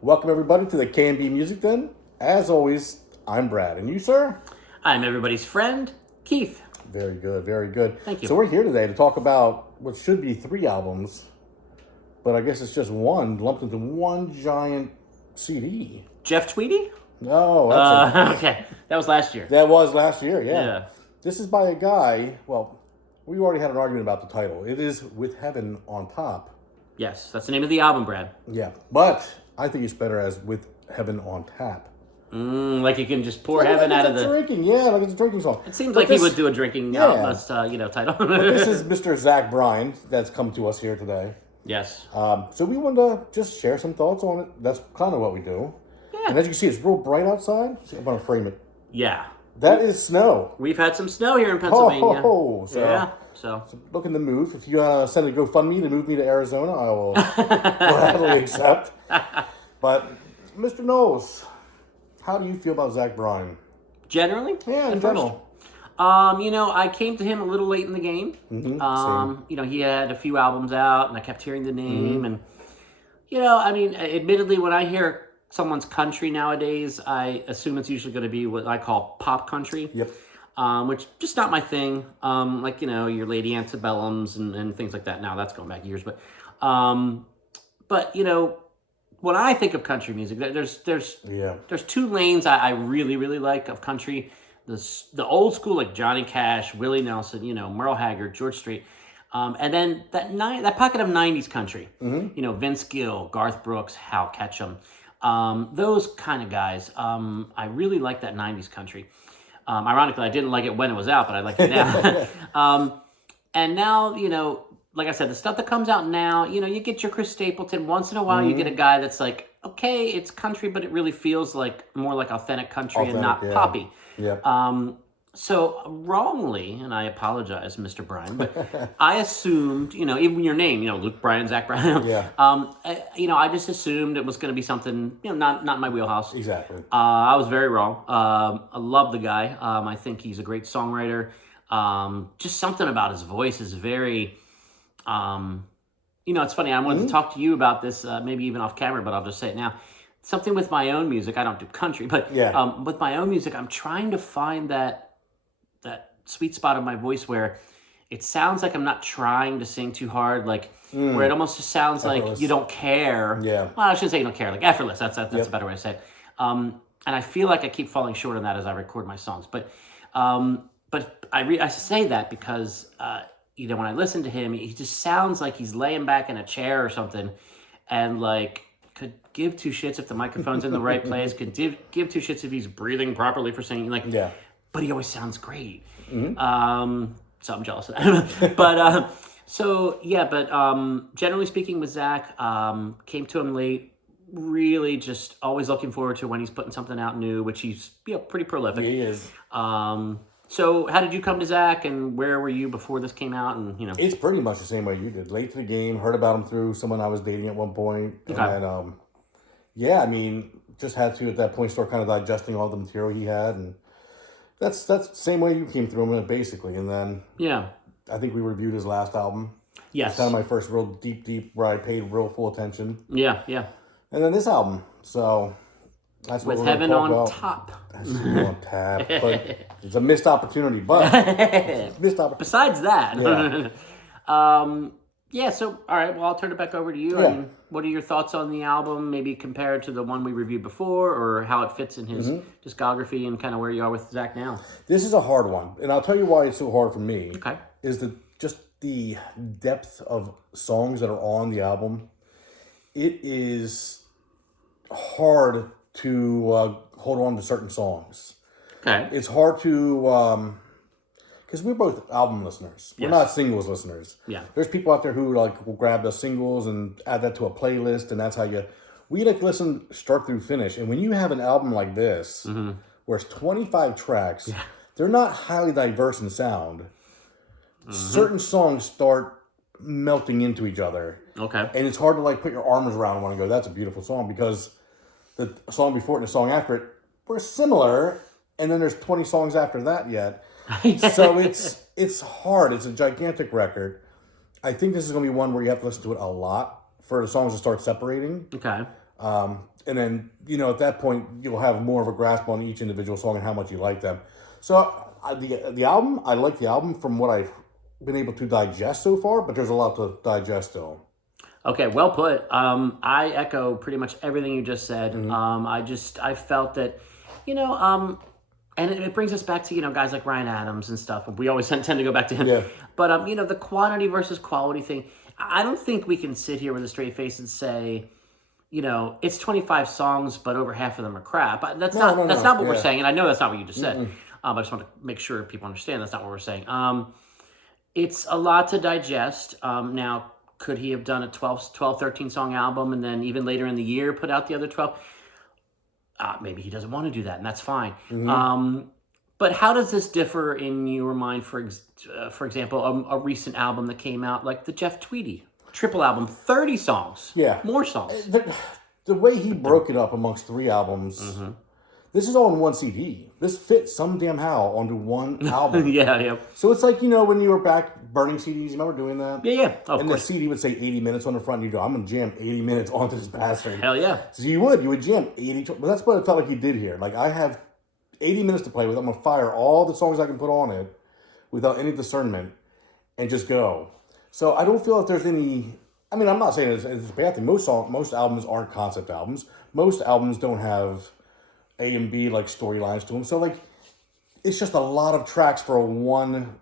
Welcome everybody to the K&B Music Den. As always, I'm Brad, and you, sir? I'm everybody's friend, Keith. Very good, very good. Thank you. So we're here today to talk about what should be 3 albums, but I guess it's just one lumped into one giant CD. Jeff Tweedy? No, Okay, that was last year. that was last year. Yeah. Yeah. This is by a guy. Well, we already had an argument about the title. It is With Heaven on Top. Yes, that's the name of the album, Brad. Yeah, but I think it's better as With Heaven on Tap. Like you can just pour heaven out of the... drinking. Yeah, like it's a drinking song. It seems like he would do a drinking Yeah. title. But this is Mr. Zach Bryan that's come to us here today. Yes. So we wanted to just share some thoughts on it. That's kind of what we do. Yeah. And as you can see, it's real bright outside. See, I'm going to frame it. Yeah. That is snow. We've had some snow here in Pennsylvania. So, yeah. So looking to move. If you send a GoFundMe to move me to Arizona, I will gladly accept. But, Mr. Knowles, how do you feel about Zach Bryan? generally, Yeah, in at first, general. I came to him a little late in the game. Same. He had a few albums out, and I kept hearing the name. Mm-hmm. And, admittedly, when I hear someone's country nowadays, I assume it's usually going to be what I call pop country. Yep. Which just not my thing. Your Lady Antebellums and things like that. Now that's going back years, but when I think of country music, there's 2 lanes I really, really like of country. The old school, like Johnny Cash, Willie Nelson, Merle Haggard, George Strait. And then that pocket of 90s country. Mm-hmm. Vince Gill, Garth Brooks, Hal Ketchum. Those kind of guys. I really like that 90s country. Ironically, I didn't like it when it was out, but I like it now. And now, like I said, the stuff that comes out now, you get your Chris Stapleton. Once in a while, you get a guy that's like, okay, it's country, but it really feels like more like authentic country and not poppy. Yeah. So wrongly, and I apologize, Mr. Bryan, but I assumed, even your name, Luke Bryan, Zach Bryan. Yeah. I just assumed it was going to be something, not in my wheelhouse. Exactly. I was very wrong. I love the guy. I think he's a great songwriter. Just something about his voice is very, it's funny. I wanted to talk to you about this, maybe even off camera, but I'll just say it now. Something with my own music. I don't do country, but with my own music, I'm trying to find that sweet spot of my voice where it sounds like I'm not trying to sing too hard, like where it almost just sounds effortless. like you don't care. Yeah. Well, I shouldn't say you don't care, like effortless. That's a better way to say it. And I feel like I keep falling short on that as I record my songs. But I say that because when I listen to him, he just sounds like he's laying back in a chair or something, and like could give 2 shits if the microphone's in the right place. Could give 2 shits if he's breathing properly for singing. But he always sounds great. Mm-hmm. So I'm jealous of that. But generally speaking, with Zach, came to him late. Really, just always looking forward to when he's putting something out new, which he's pretty prolific. He is. So how did you come to Zach, and where were you before this came out? And It's pretty much the same way you did. Late to the game, heard about him through someone I was dating at one point. And then, just had to at that point start kind of digesting all the material he had, and that's the same way you came through him basically. And then I think we reviewed his last album. Yes. It's kind of my first real deep where I paid real full attention. Yeah. And then this album, so that's what With we're Heaven talk on about. Top. That's on tap, but it's a missed opportunity. But Besides that, yeah. So all right, well, I'll turn it back over to you. Yeah. And what are your thoughts on the album? Maybe compared to the one we reviewed before, or how it fits in his discography, and kind of where you are with Zach now. This is a hard one, and I'll tell you why it's so hard for me. Okay. Is the depth of songs that are on the album. It is hard to hold on to certain songs. Okay. It's hard to because we're both album listeners. We're not singles listeners. Yeah. There's people out there who will grab the singles and add that to a playlist, and that's how we listen start through finish. And when you have an album like this, where it's 25 tracks, they're not highly diverse in sound. Certain songs start melting into each other. Okay. And it's hard to put your arms around one and go, that's a beautiful song, because the song before it and the song after it were similar, and then there's 20 songs after that yet. So it's hard. It's a gigantic record. I think this is going to be one where you have to listen to it a lot for the songs to start separating. Okay. And then, at that point, you'll have more of a grasp on each individual song and how much you like them. So the album, I like the album from what I've been able to digest so far, but there's a lot to digest still. Okay, well put. I echo pretty much everything you just said. I felt that, and it brings us back to, guys like Ryan Adams and stuff. We always tend to go back to him. Yeah. But, the quantity versus quality thing, I don't think we can sit here with a straight face and say, it's 25 songs, but over half of them are crap. That's not what we're saying. And I know that's not what you just said. I just want to make sure people understand that's not what we're saying. It's a lot to digest. Now, could he have done a 12, 13 song album and then even later in the year put out the other 12? Maybe he doesn't want to do that, and that's fine. But how does this differ in your mind, for example, a recent album that came out, like the Jeff Tweedy triple album, 30 songs, more songs? The way he broke it up amongst 3 albums, this is all in one CD. This fits some damn how onto one album. Yeah. So it's like, when you were back burning CDs, remember doing that? Yeah. And the CD would say 80 minutes on the front, and you go, I'm going to jam 80 minutes onto this bastard. Hell yeah. So you would jam 80, but that's what it felt like he did here. Like, I have 80 minutes to play with. I'm going to fire all the songs I can put on it without any discernment and just go. So I don't feel like there's any... I mean, I'm not saying it's a bad thing. Most albums aren't concept albums. Most albums don't have A and B, like, storylines to them. So, like, it's just a lot of tracks for a one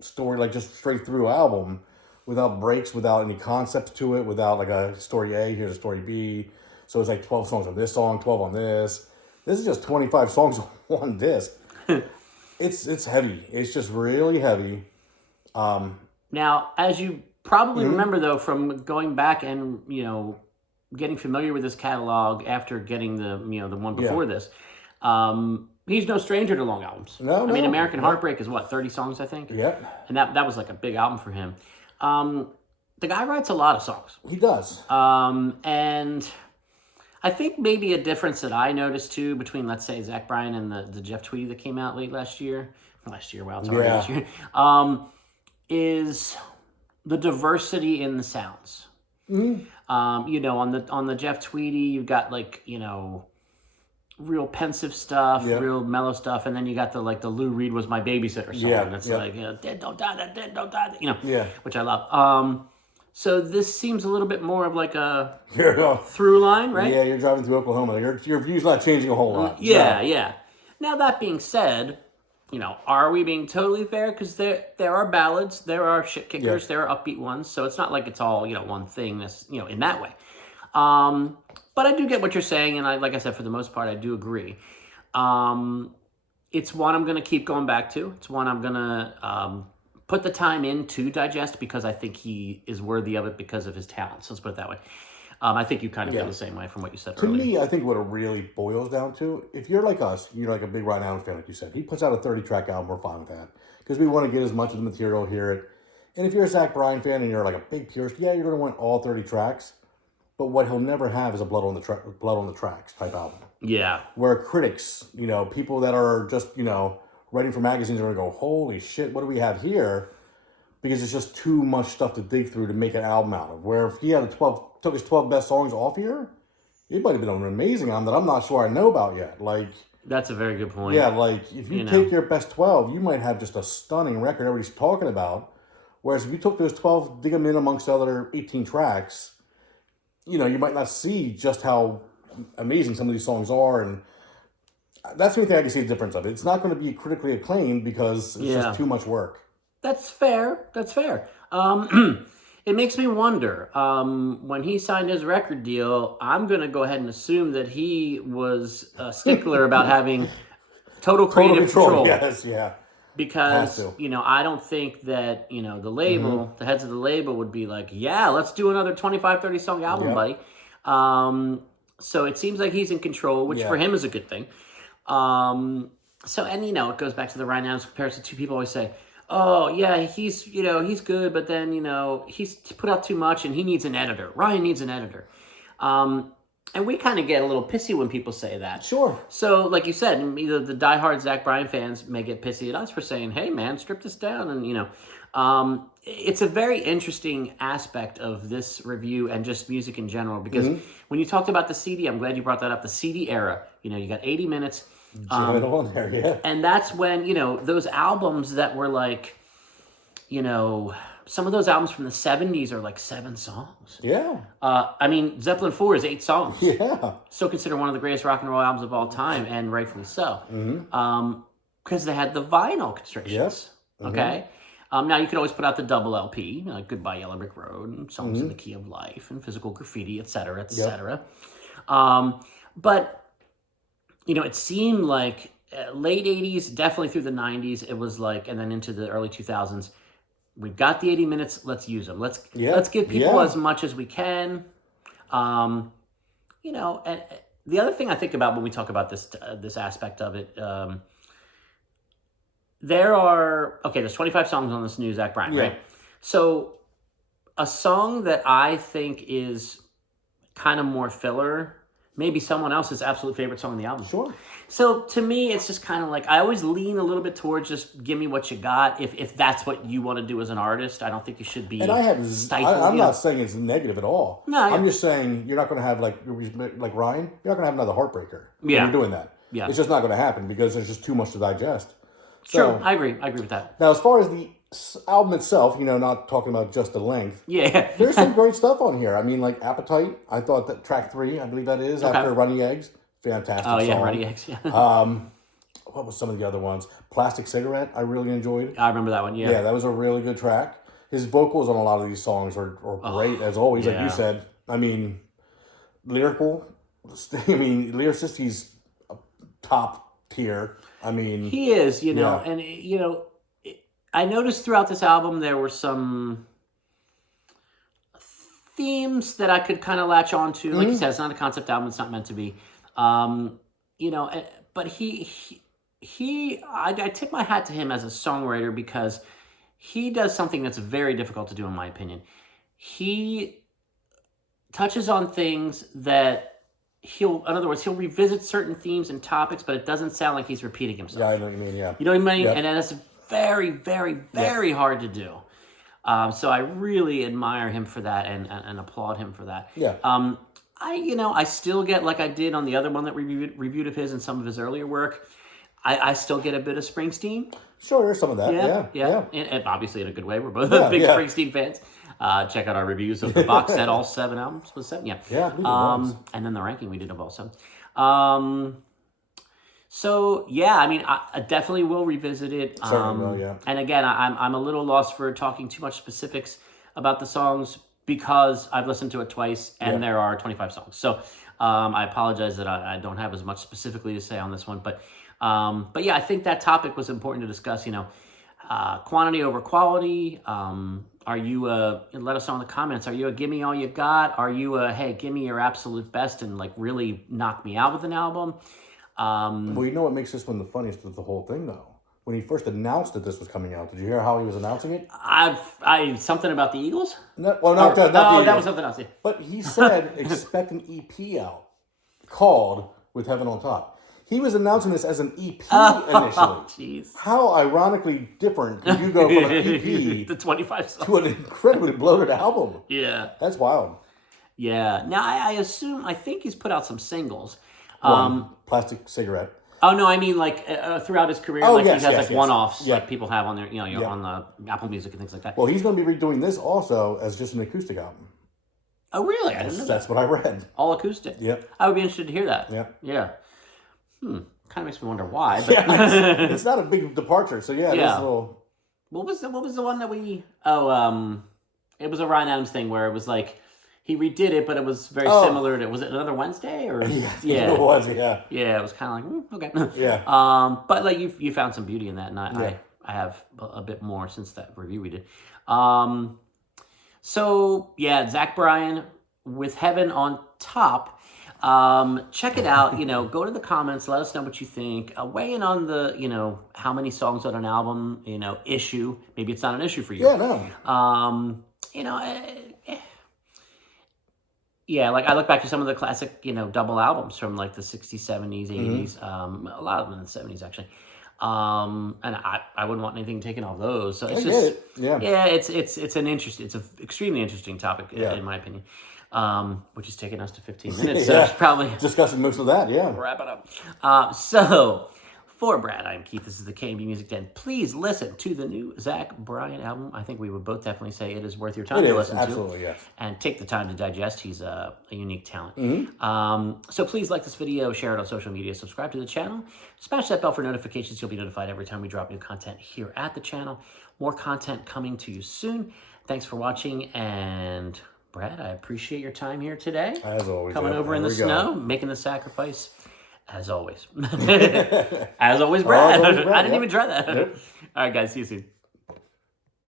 story, like, just straight through album without breaks, without any concepts to it, without, like, a story A, here's a story B. So it's like 12 songs on this song, 12 on this. This is just 25 songs on one disc. It's heavy. It's just really heavy. Now, as you probably remember, though, from going back and, getting familiar with this catalog after getting the one before this, he's no stranger to long albums. No, I mean, American Heartbreak is, 30 songs, I think? Yep. And that was like a big album for him. The guy writes a lot of songs. He does. And I think maybe a difference that I noticed, too, between, let's say, Zach Bryan and the Jeff Tweedy that came out late last year. Wow, it's already last year. Is the diversity in the sounds. On the Jeff Tweedy, you've got real pensive stuff, real mellow stuff, and then you got the Lou Reed Was My Babysitter song. Yeah, that's dead don't die, dead don't die, which I love. So this seems a little bit more of like a through line, right? Yeah, you're driving through Oklahoma. Your view's not changing a whole lot. Yeah. Now that being said, are we being totally fair? Because there are ballads, there are shit kickers, there are upbeat ones. So it's not like it's all one thing. That's in that way. But I do get what you're saying, and like I said, for the most part, I do agree. It's one I'm going to keep going back to. It's one I'm going to put the time in to digest because I think he is worthy of it because of his talents. Let's put it that way. I think you kind of feel the same way from what you said earlier. To me, I think what it really boils down to, if you're like us, you're like a big Ryan Adams fan, like you said. He puts out a 30-track album, we're fine with that. Because we want to get as much of the material, hear it. And if you're a Zach Bryan fan and you're like a big purist, you're going to want all 30 tracks. But what he'll never have is a Blood on the Tracks type album. Yeah. Where critics, people that are just, writing for magazines are going to go, holy shit, what do we have here? Because it's just too much stuff to dig through to make an album out of. Where if he had took his 12 best songs off here, it might have been an amazing album that I'm not sure I know about yet. That's a very good point. Yeah, if you take your best 12, you might have just a stunning record everybody's talking about. Whereas if you took those 12, dig them in amongst the other 18 tracks, you might not see just how amazing some of these songs are. And that's the only thing I can see the difference of it. It's not going to be critically acclaimed because it's just too much work. That's fair. It makes me wonder, when he signed his record deal, I'm going to go ahead and assume that he was a stickler about having total creative control. Yes, yeah. Because, I don't think that, the label, the heads of the label would be like, yeah, let's do another 25, 30 song album, buddy. So it seems like he's in control, which for him is a good thing. It goes back to the Ryan Adams comparison too. People always say, oh, yeah, he's good, but then, he's put out too much and he needs an editor. Ryan needs an editor. And we kind of get a little pissy when people say that. Sure. So, like you said, either the diehard Zach Bryan fans may get pissy at us for saying, hey, man, strip this down. And, It's a very interesting aspect of this review and just music in general, because when you talked about the CD, I'm glad you brought that up, the CD era, you got 80 minutes. Jam it on there, yeah. And that's when, those albums that were like, some of those albums from the 70s are like 7 songs. Yeah. I mean, Zeppelin 4 is 8 songs. Yeah. Still considered one of the greatest rock and roll albums of all time, and rightfully so. Because they had the vinyl constrictions. Yep. Okay? Now, you could always put out the double LP, like Goodbye Yellow Brick Road, and Songs in the Key of Life, and Physical Graffiti, et cetera, et cetera. But, it seemed like late 80s, definitely through the 90s, it was like, and then into the early 2000s, we've got the 80 minutes, let's use them. Let's give people as much as we can. And the other thing I think about when we talk about this aspect of it, there's 25 songs on this new Zach Bryan, right? So a song that I think is kind of more filler, maybe someone else's absolute favorite song on the album. Sure. So to me, it's just kind of like, I always lean a little bit towards just give me what you got. If that's what you want to do as an artist, I don't think you should be stifled. I'm not saying it's negative at all. No, I'm just saying you're not going to have, like Ryan, you're not going to have another heartbreaker when you're doing that. Yeah. It's just not going to happen because there's just too much to digest. True, I agree with that. Now, as far as the album itself, not talking about just the length. Yeah. There's some great stuff on here. I mean, like Appetite. I thought that track 3, I believe that is, after Runny Eggs. Fantastic song. Oh, yeah, Runny Eggs, yeah. What was some of the other ones? Plastic Cigarette, I really enjoyed. I remember that one, yeah. Yeah, that was a really good track. His vocals on a lot of these songs are great, as always, like you said. I mean, lyricist, he's top tier. I mean... He is, and, I noticed throughout this album there were some themes that I could kind of latch on to. Like you said, it's not a concept album, it's not meant to be. But I tip my hat to him as a songwriter, because he does something that's very difficult to do, in my opinion. He touches on things that he'll revisit certain themes and topics, but it doesn't sound like he's repeating himself. Yeah, I know what you mean, yeah. You know what I mean? Yep. And that's very, very, very hard to do. So I really admire him for that and applaud him for that. Yeah. I still get, like I did on the other one that reviewed of his and some of his earlier work, I still get a bit of Springsteen. Sure, there's some of that. Yeah. And obviously in a good way. We're both big Springsteen fans. Check out our reviews of the box set, all 7 albums. Was 7? Yeah. Yeah, I believe it was. And then the ranking we did of all 7. So yeah, I mean, I definitely will revisit it. Certainly will, yeah. And again, I'm a little lost for talking too much specifics about the songs, because I've listened to it twice and there are 25 songs. So I apologize that I don't have as much specifically to say on this one, but yeah, I think that topic was important to discuss. Quantity over quality. Are you let us know in the comments? Are you a give me all you got? Are you a hey, give me your absolute best and like really knock me out with an album? Well, you know what makes this one the funniest of the whole thing, though? When he first announced that this was coming out, did you hear how he was announcing it? I something about the Eagles? No, well, not the Eagles. That was something else. Yeah. But he said, expect an EP out called With Heaven on Top. He was announcing this as an EP initially. Jeez. How ironically different could you go from an EP to 25 songs to an incredibly bloated album? Yeah. That's wild. Yeah. Now, I think he's put out some singles. Plastic Cigarette. Oh, no, I mean, like, throughout his career, he has one-offs like people have on their, on the Apple Music and things like that. Well, he's going to be redoing this also as just an acoustic album. Oh, really? I didn't know That's what I read. All acoustic? Yep. I would be interested to hear that. Yep. Yeah. Kind of makes me wonder why. But it's not a big departure, so yeah. This little... What was the one that we... it was a Ryan Adams thing where it was like, he redid it, but it was very similar to... Was it Another Wednesday? Or it was, yeah. Yeah, it was kind of like, okay. Yeah. But like you found some beauty in that, and I have a bit more since that review we did. So yeah, Zach Bryan with Heaven on Top. Check it out. Go to the comments. Let us know what you think. Weigh in on the how many songs on an album issue. Maybe it's not an issue for you. Yeah, no. Yeah, like I look back to some of the classic, double albums from like the 60s, 70s, 80s, a lot of them in the 70s actually. And I wouldn't want anything taken off those. So it's it's an extremely interesting topic in my opinion. Which is taking us to 15 minutes. So it's probably discussing most of that. Yeah, wrap it up. So for Brad, I'm Keith. This is the KMB Music Den. Please listen to the new Zach Bryan album. I think we would both definitely say it is worth your time to listen to. Absolutely, yes. And take the time to digest. He's a unique talent. So please like this video, share it on social media, subscribe to the channel, smash that bell for notifications. You'll be notified every time we drop new content here at the channel. More content coming to you soon. Thanks for watching, and Brad, I appreciate your time here today. As always. Coming over in the snow, making the sacrifice. As always. As always, Brad. I didn't even try that. All right, guys. See you soon.